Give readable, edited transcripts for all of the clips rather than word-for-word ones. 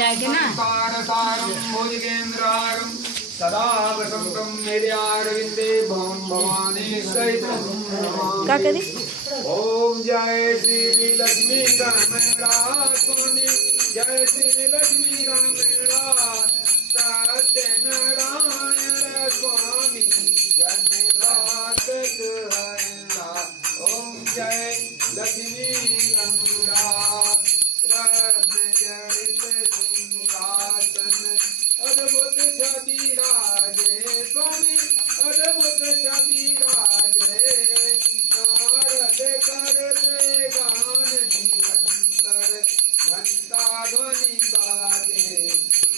सारसारं भुजगेन्द्रारं सदा वसन्तं मेर्यारविन्दे भवं भवानी सहितं नमामि। ओम जय श्री लक्ष्मी रमणा स्वामी, जय श्री लक्ष्मी रमणा सत्यनारायण स्वामी, जन्मदात हरना। ओम जय लक्ष्मी रमणा रत्न जड़ित सिंहासन, अद्भुत छवि राजे स्वामी, अद्भुत छवि राजे। नारद करते गान निरंतर, घंटा ध्वनि बाजे,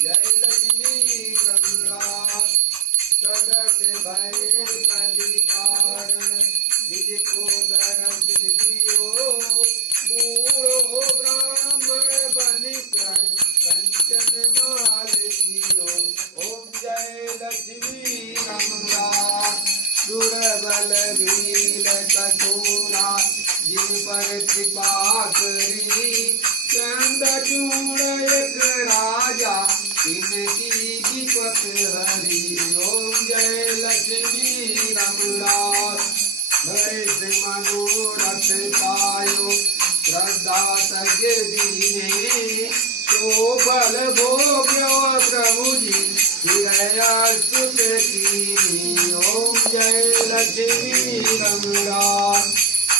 जय लक्ष्मी रमणा। प्रगट भय कलिकारण, निज को दर्श दियो, बूढ़ो ब्राह्मण बनिकर कंचन माल दियो। ओम जय लक्ष्मी रमणा। दुर्बल वीर कठोरा, जिन पर कृपा करी, चंद चूड़ एक राजा, इनकी विपत हरी। ओम जय लक्ष्मी रमणा। भय मनोरथ पायो, श्रद्धा तज दीने, तो फल भोग्यो प्रभु जी, हिरया सुत कीनी। ओम जय लक्ष्मी रमणा।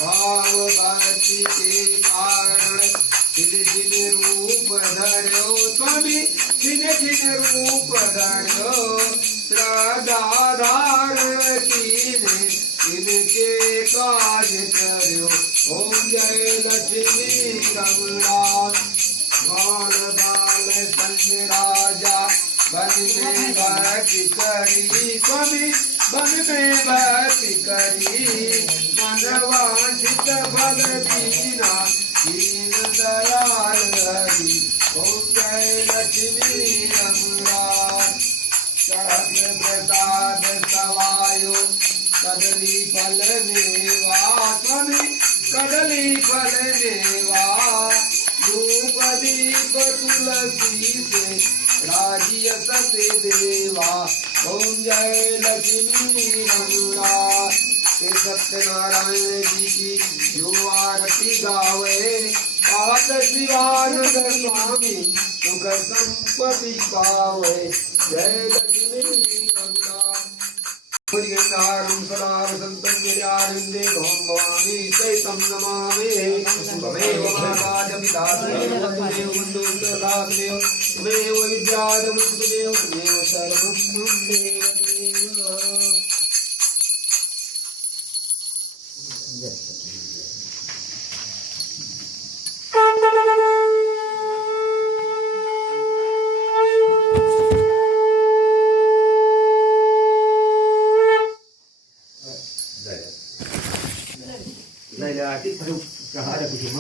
भाव भक्ति के कारण जिन जिन रूप धर्यो स्वामी, जिन जिन रूप धर्यो, श्रद्धा धारण कीने, इनके काज कर्यो। ओम जय लक्ष्मी रमणा। बाल बाल संग राजा, वन में भक्ति करी स्वामी, वन में भक्ति करी, मन वांछित फल दीना, दीन दयाल हरि। ओम जय लक्ष्मी रमणा। सहस्र प्रसाद सवायो, कदली फल मेवा स्वामी, कदली फल मेवा, धूप दीप तुलसी से राजिय सत्य देवा। ओम जय लक्ष्मी रमणा। सत्यनारायण जी की जो आरती गावे, पात शिवानंद स्वामी, सुख संपत्ति पावे। जय लक्ष्मी रमणा। भुजगेन्द्रारं सदा वसन्तं मेर्यारविन्दे भवं भवानी सहितं नमामि। त्वमेव माता च पिता त्वमेव बन्धुदेव बन्धुसुहृदा त्वमेव, त्वमेव विद्या च त्वमेव, त्वमेव सर्वं मम देव देव। Laila, kita harus kahara kucing,